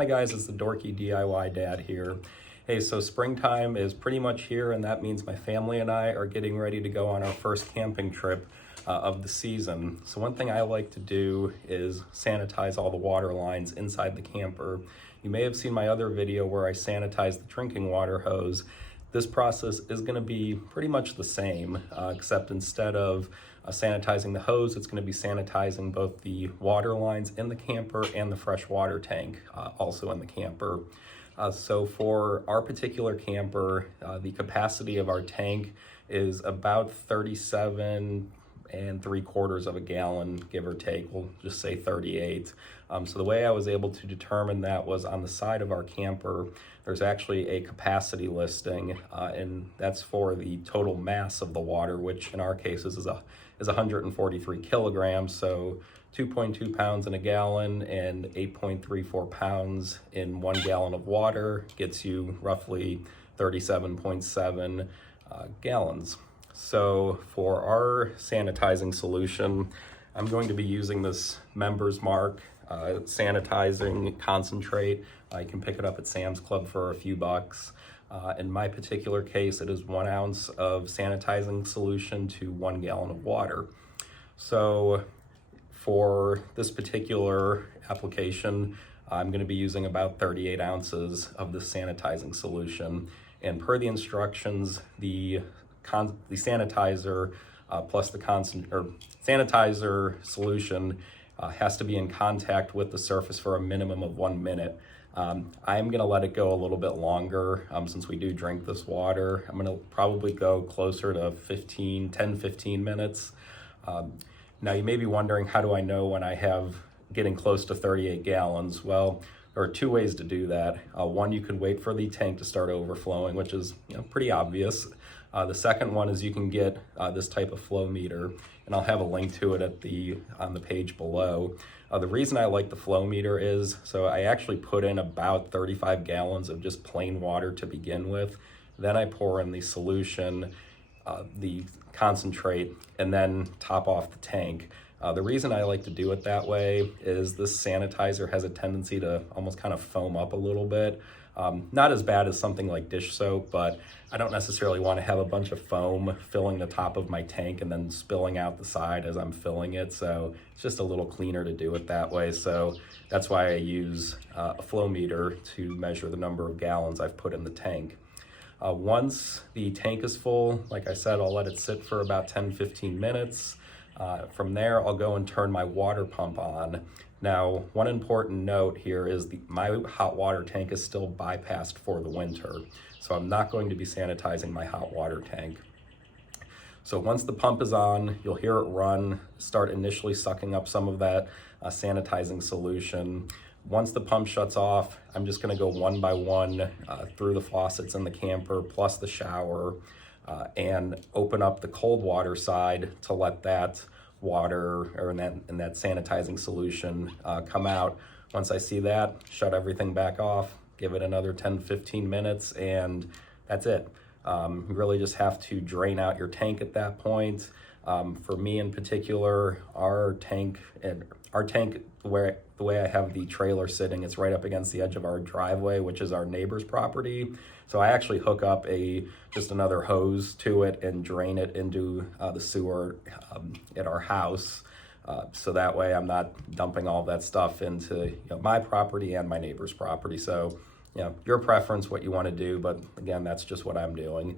Hi guys, it's the dorky DIY dad here. Hey, so springtime is pretty much here, and that means my family and I are getting ready to go on our first camping trip of the season. So one thing I like to do is sanitize all the water lines inside the camper. You may have seen my other video where I sanitize the drinking water hose. This process is going to be pretty much the same, except instead of sanitizing the hose, it's going to be sanitizing both the water lines in the camper and the fresh water tank also in the camper. So for our particular camper, the capacity of our tank is about 37 3/4 of a gallon, give or take. We'll just say 38. So the way I was able to determine that was on the side of our camper, there's actually a capacity listing, and that's for the total mass of the water, which in our case is 143 kilograms. So 2.2 pounds in a gallon and 8.34 pounds in 1 gallon of water gets you roughly 37.7 gallons. So for our sanitizing solution, I'm going to be using this Members Mark sanitizing concentrate. You can pick it up at Sam's Club for a few bucks. In my particular case, it is 1 ounce of sanitizing solution to 1 gallon of water. So for this particular application, I'm going to be using about 38 ounces of the sanitizing solution. And per the instructions, the sanitizer plus the sanitizer solution has to be in contact with the surface for a minimum of 1 minute. I'm going to let it go a little bit longer since we do drink this water. I'm going to probably go closer to 10-15 minutes. Now you may be wondering, how do I know when I have getting close to 38 gallons? Well, there are two ways to do that. One, you could wait for the tank to start overflowing, which is pretty obvious. The second one is you can get this type of flow meter, and I'll have a link to it on the page below. The reason I like the flow meter is, so I actually put in about 35 gallons of just plain water to begin with. Then I pour in the solution, the concentrate, and then top off the tank. The reason I like to do it that way is this sanitizer has a tendency to almost kind of foam up a little bit. Not as bad as something like dish soap, but I don't necessarily want to have a bunch of foam filling the top of my tank and then spilling out the side as I'm filling it. So it's just a little cleaner to do it that way. So that's why I use a flow meter to measure the number of gallons I've put in the tank. Once the tank is full, like I said, I'll let it sit for about 10-15 minutes. From there, I'll go and turn my water pump on. Now, one important note here is my hot water tank is still bypassed for the winter, so I'm not going to be sanitizing my hot water tank. So once the pump is on, you'll hear it run, start initially sucking up some of that sanitizing solution. Once the pump shuts off, I'm just going to go one by one through the faucets in the camper plus the shower and open up the cold water side to let that water or in that sanitizing solution come out. Once I see that, shut everything back off, give it another 10-15 minutes, and that's it. You really just have to drain out your tank at that point. For me in particular, the way I have the trailer sitting, it's right up against the edge of our driveway, which is our neighbor's property. So I actually hook up just another hose to it and drain it into the sewer at our house. So that way I'm not dumping all that stuff into my property and my neighbor's property. So your preference, what you want to do, but again, that's just what I'm doing.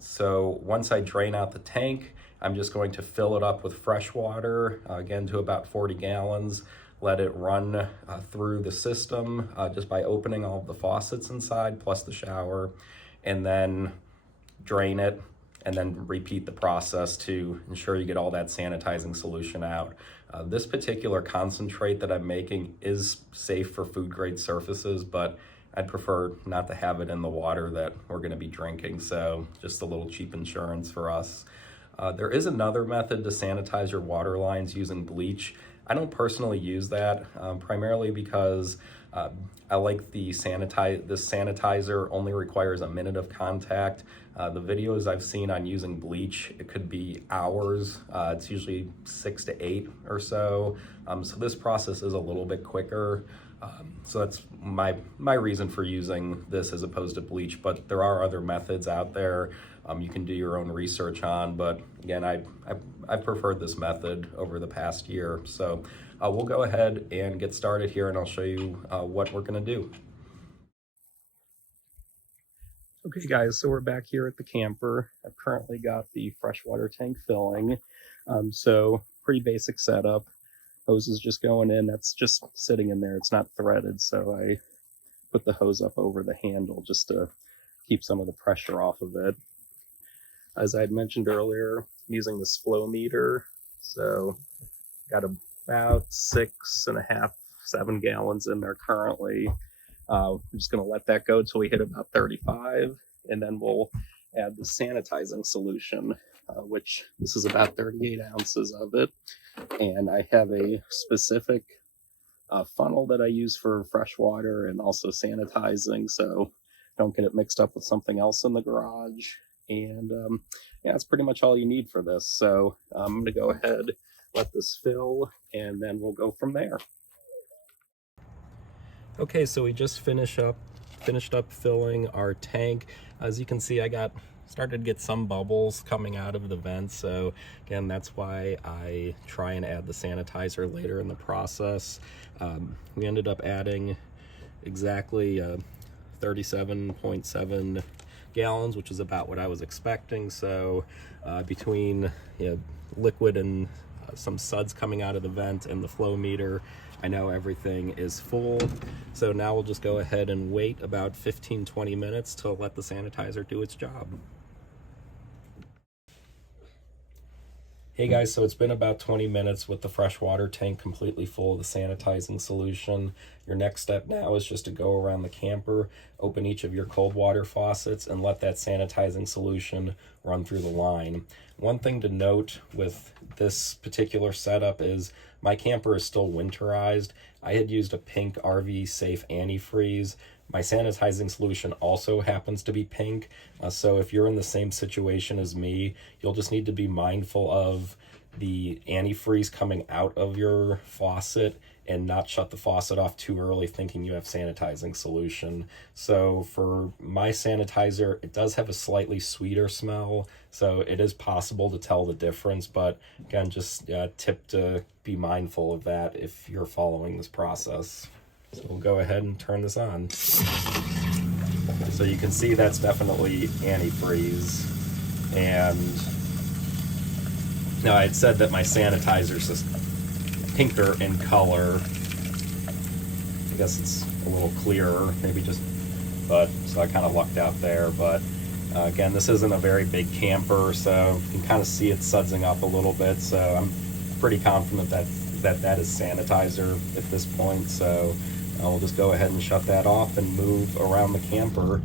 So once I drain out the tank, I'm just going to fill it up with fresh water, again to about 40 gallons. Let it run through the system just by opening all of the faucets inside plus the shower, and then drain it, and then repeat the process to ensure you get all that sanitizing solution out. This particular concentrate that I'm making is safe for food grade surfaces, but I'd prefer not to have it in the water that we're going to be drinking, so just a little cheap insurance for us. There is another method to sanitize your water lines using bleach. I don't personally use that, primarily because I like this sanitizer only requires a minute of contact. The videos I've seen on using bleach, it could be hours. It's usually 6 to 8 or so. So this process is a little bit quicker. So that's my reason for using this as opposed to bleach, but there are other methods out there you can do your own research on. But again, I preferred this method over the past year. So we'll go ahead and get started here, and I'll show you what we're gonna do. Okay guys, so we're back here at the camper. I've currently got the freshwater tank filling. So pretty basic setup. Hose is just going in, that's just sitting in there, it's not threaded, so I put the hose up over the handle just to keep some of the pressure off of it. As I had mentioned earlier, I'm using this flow meter, so got about 6.5, 7 gallons in there currently. I'm just going to let that go till we hit about 35, and then we'll add the sanitizing solution, which this is about 38 ounces of it. And I have a specific funnel that I use for fresh water and also sanitizing, so don't get it mixed up with something else in the garage. And yeah, that's pretty much all you need for this. So I'm going to go ahead, let this fill, and then we'll go from there. Okay, so we just finished up filling our tank. As you can see, I started to get some bubbles coming out of the vents. So again, that's why I try and add the sanitizer later in the process. We ended up adding exactly 37.7 gallons, which is about what I was expecting. So between liquid and some suds coming out of the vent and the flow meter, I know everything is full. So now we'll just go ahead and wait about 15-20 minutes to let the sanitizer do its job. Hey guys, so it's been about 20 minutes with the freshwater tank completely full of the sanitizing solution. Your next step now is just to go around the camper, open each of your cold water faucets, and let that sanitizing solution run through the line. One thing to note with this particular setup is my camper is still winterized. I had used a pink RV Safe antifreeze. My sanitizing solution also happens to be pink, so if you're in the same situation as me, you'll just need to be mindful of the antifreeze coming out of your faucet and not shut the faucet off too early thinking you have sanitizing solution. So for my sanitizer, it does have a slightly sweeter smell, so it is possible to tell the difference, but again, just tip to be mindful of that if you're following this process. So we'll go ahead and turn this on. So you can see that's definitely antifreeze. And now I had said that my sanitizer's just pinker in color. I guess it's a little clearer, maybe so I kind of lucked out there. But again, this isn't a very big camper, so you can kind of see it sudsing up a little bit. So I'm pretty confident that is sanitizer at this point. So we'll just go ahead and shut that off and move around the camper,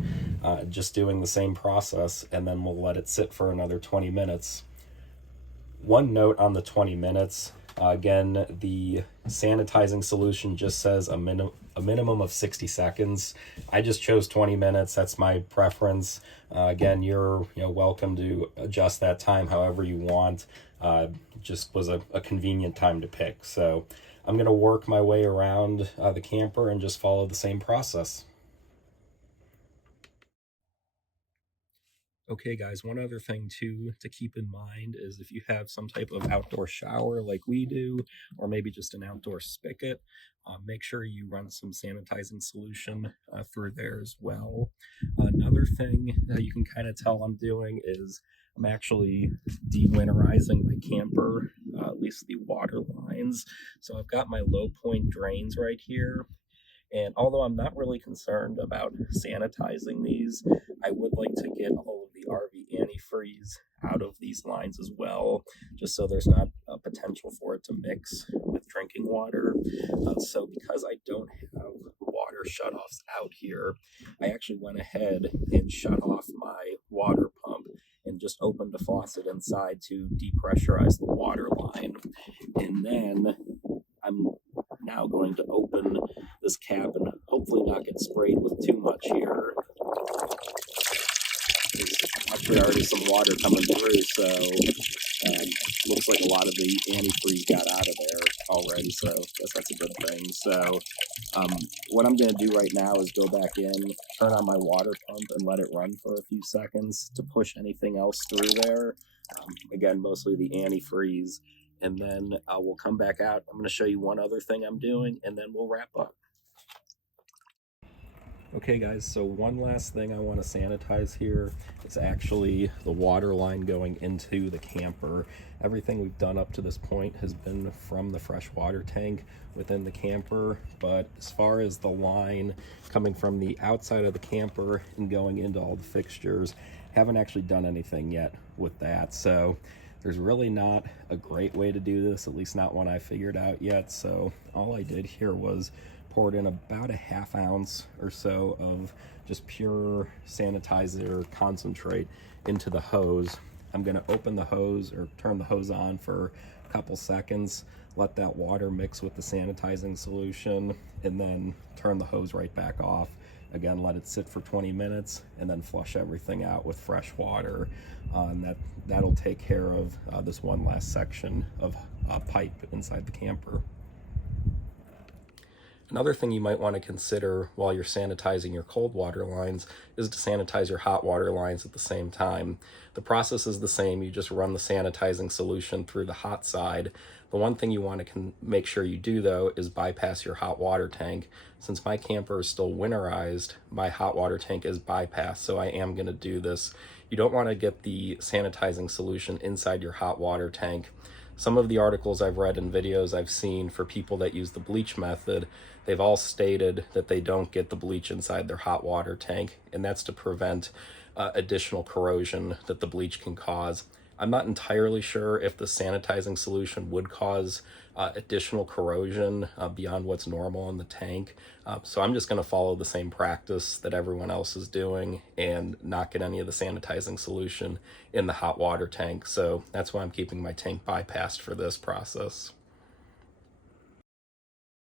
just doing the same process, and then we'll let it sit for another 20 minutes. One note on the 20 minutes, again, the sanitizing solution just says a minimum of 60 seconds. I just chose 20 minutes, that's my preference. Again, you're welcome to adjust that time however you want. Just was a convenient time to pick. So I'm going to work my way around the camper and just follow the same process. Okay guys, one other thing too to keep in mind is if you have some type of outdoor shower like we do, or maybe just an outdoor spigot, make sure you run some sanitizing solution through there as well. Another thing that you can kind of tell I'm doing is I'm actually de-winterizing my camper, at least the water lines. So I've got my low point drains right here. And although I'm not really concerned about sanitizing these, I would like to get all of the RV antifreeze out of these lines as well, just so there's not a potential for it to mix with drinking water. So because I don't have water shutoffs out here, I actually went ahead and shut off my water pump and just opened the faucet inside to depressurize the water line. And then I'm now going to open this cap and hopefully not get sprayed with too much here. There's actually already some water coming through, so looks like a lot of the antifreeze got out of there already, so I guess that's a good thing. So What I'm going to do right now is go back in, turn on my water pump, and let it run for a few seconds to push anything else through there. Again, mostly the antifreeze. And then we'll come back out. I'm going to show you one other thing I'm doing, and then we'll wrap up. Okay guys, so one last thing I want to sanitize here is actually the water line going into the camper. Everything we've done up to this point has been from the fresh water tank within the camper, but as far as the line coming from the outside of the camper and going into all the fixtures, haven't actually done anything yet with that. So there's really not a great way to do this, at least not one I figured out yet. So all I did here was poured in about a ½ ounce or so of just pure sanitizer concentrate into the hose. I'm going to open the hose or turn the hose on for a couple seconds, let that water mix with the sanitizing solution, and then turn the hose right back off. Again, let it sit for 20 minutes and then flush everything out with fresh water. And that'll take care of this one last section of pipe inside the camper. Another thing you might want to consider while you're sanitizing your cold water lines is to sanitize your hot water lines at the same time. The process is the same, you just run the sanitizing solution through the hot side. The one thing you want to make sure you do though is bypass your hot water tank. Since my camper is still winterized, my hot water tank is bypassed, so I am going to do this. You don't want to get the sanitizing solution inside your hot water tank. Some of the articles I've read and videos I've seen for people that use the bleach method, they've all stated that they don't get the bleach inside their hot water tank, and that's to prevent additional corrosion that the bleach can cause. I'm not entirely sure if the sanitizing solution would cause additional corrosion beyond what's normal in the tank. So I'm just going to follow the same practice that everyone else is doing and not get any of the sanitizing solution in the hot water tank. So that's why I'm keeping my tank bypassed for this process.